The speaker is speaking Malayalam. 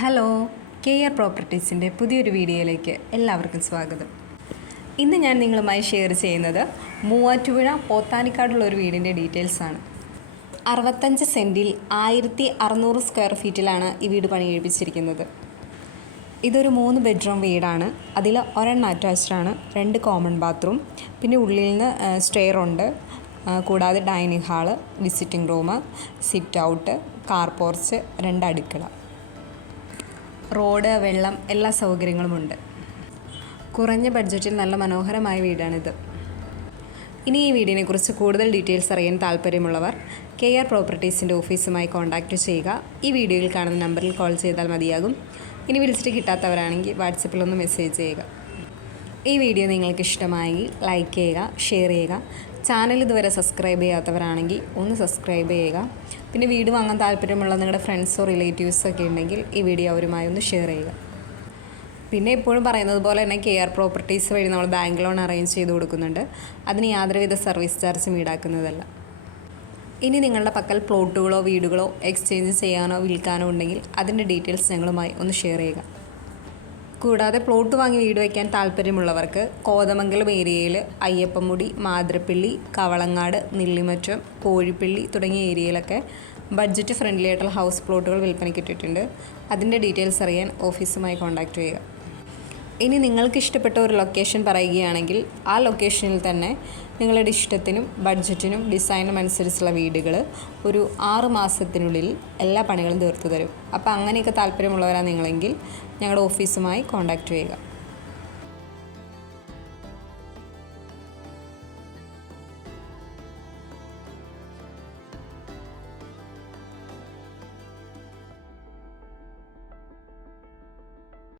ഹലോ കെ ആർ പ്രോപ്പർട്ടീസിന്റെ പുതിയൊരു വീഡിയോയിലേക്ക് എല്ലാവർക്കും സ്വാഗതം. ഇന്ന് ഞാൻ നിങ്ങളുമായി ഷെയർ ചെയ്യുന്നത് മൂവാറ്റുപുഴ പോത്താനിക്കാടുള്ള ഒരു വീടിന്റെ ഡീറ്റെയിൽസ് ആണ്. അറുപത്തഞ്ച് സെന്റിൽ ആയിരത്തി അറുന്നൂറ് സ്ക്വയർ ഫീറ്റിലാണ് ഈ വീട് പണി കഴിപ്പിച്ചിരിക്കുന്നത് ഇതൊരു മൂന്ന് ബെഡ്റൂം വീടാണ്. അതിൽ ഒരെണ്ണം അറ്റാച്ച്ഡ് ആണ് രണ്ട് കോമൺ ബാത്റൂം പിന്നെ ഉള്ളിൽ നിന്ന് സ്റ്റെയർ ഉണ്ട് കൂടാതെ dining hall visiting room sit out car porch രണ്ട് അടുക്കള. റോഡ് വെള്ളം എല്ലാ സൗകര്യങ്ങളുമുണ്ട്. കുറഞ്ഞ ബഡ്ജറ്റിൽ നല്ല മനോഹരമായ വീടാണിത്. ഇനി ഈ വീടിനെ കുറിച്ച് കൂടുതൽ ഡീറ്റെയിൽസ് അറിയാൻ താല്പര്യമുള്ളവർ കെ ആർ പ്രോപ്പർട്ടീസിന്റെ ഓഫീസുമായി കോൺടാക്റ്റ് ചെയ്യുക. ഈ വീഡിയോയിൽ കാണുന്ന നമ്പറിൽ കോൾ ചെയ്താൽ മതിയാകും. ഇനി വിളിച്ചിട്ട് കിട്ടാത്തവരാണെങ്കിൽ വാട്സപ്പിലൊന്ന് മെസ്സേജ് ചെയ്യുക. ഈ വീഡിയോ നിങ്ങൾക്ക് ഇഷ്ടമായി ലൈക്ക് ചെയ്യുക ഷെയർ ചെയ്യുക. ചാനൽ ഇതുവരെ സബ്സ്ക്രൈബ് ചെയ്യാത്തവരാണെങ്കിൽ ഒന്ന് സബ്സ്ക്രൈബ് ചെയ്യുക. പിന്നെ വീട് വാങ്ങാൻ താല്പര്യമുള്ള നിങ്ങളുടെ ഫ്രണ്ട്സോ റിലേറ്റീവ്സോ ഒക്കെ ഉണ്ടെങ്കിൽ ഈ വീഡിയോ അവരുമായി ഒന്ന് ഷെയർ ചെയ്യുക. പിന്നെ ഇപ്പോഴും പറയുന്നത് പോലെ തന്നെ കെയർ പ്രോപ്പർട്ടീസ് വഴി നമ്മൾ ബാങ്ക് ലോൺ അറേഞ്ച് ചെയ്ത് കൊടുക്കുന്നുണ്ട്. അതിന് യാതൊരുവിധ സർവീസ് ചാർജും ഈടാക്കുന്നതല്ല. ഇനി നിങ്ങളുടെ പക്കൽ പ്ലോട്ടുകളോ വീടുകളോ എക്സ്ചേഞ്ച് ചെയ്യാനോ വിൽക്കാനോ ഉണ്ടെങ്കിൽ അതിന്റെ ഡീറ്റെയിൽസ് ഞങ്ങളുമായി ഒന്ന് ഷെയർ ചെയ്യുക. കൂടാതെ പ്ലോട്ട് വാങ്ങി വീട് വയ്ക്കാൻ താല്പര്യമുള്ളവർക്ക് കോതമംഗലം ഏരിയയിൽ അയ്യപ്പമുടി മാതിരപ്പള്ളി കവളങ്ങാട് നെല്ലിമറ്റം കോഴിപ്പള്ളി തുടങ്ങിയ ഏരിയയിലൊക്കെ ബഡ്ജറ്റ് ഫ്രണ്ട്ലി ആയിട്ടുള്ള ഹൗസ് പ്ലോട്ടുകൾ വിൽപ്പനയ്ക്ക് ഇട്ടിട്ടുണ്ട്. അതിന്റെ ഡീറ്റെയിൽസ് അറിയാൻ ഓഫീസുമായി കോൺടാക്റ്റ് ചെയ്യുക. ഇനി നിങ്ങൾക്ക് ഇഷ്ടപ്പെട്ട ഒരു ലൊക്കേഷൻ പറയുകയാണെങ്കിൽ ആ ലൊക്കേഷനിൽ തന്നെ നിങ്ങളുടെ ഇഷ്ടത്തിനും ബഡ്ജറ്റിനും ഡിസൈനും അനുസരിച്ചുള്ള വീടുകൾ ഒരു ആറ് മാസത്തിനുള്ളിൽ എല്ലാ പണികളും തീർത്തു തരും. അപ്പോൾ അങ്ങനെയൊക്കെ താല്പര്യമുള്ളവരാണ് നിങ്ങളെങ്കിൽ ഞങ്ങളുടെ ഓഫീസുമായി കോൺടാക്റ്റ് ചെയ്യുക.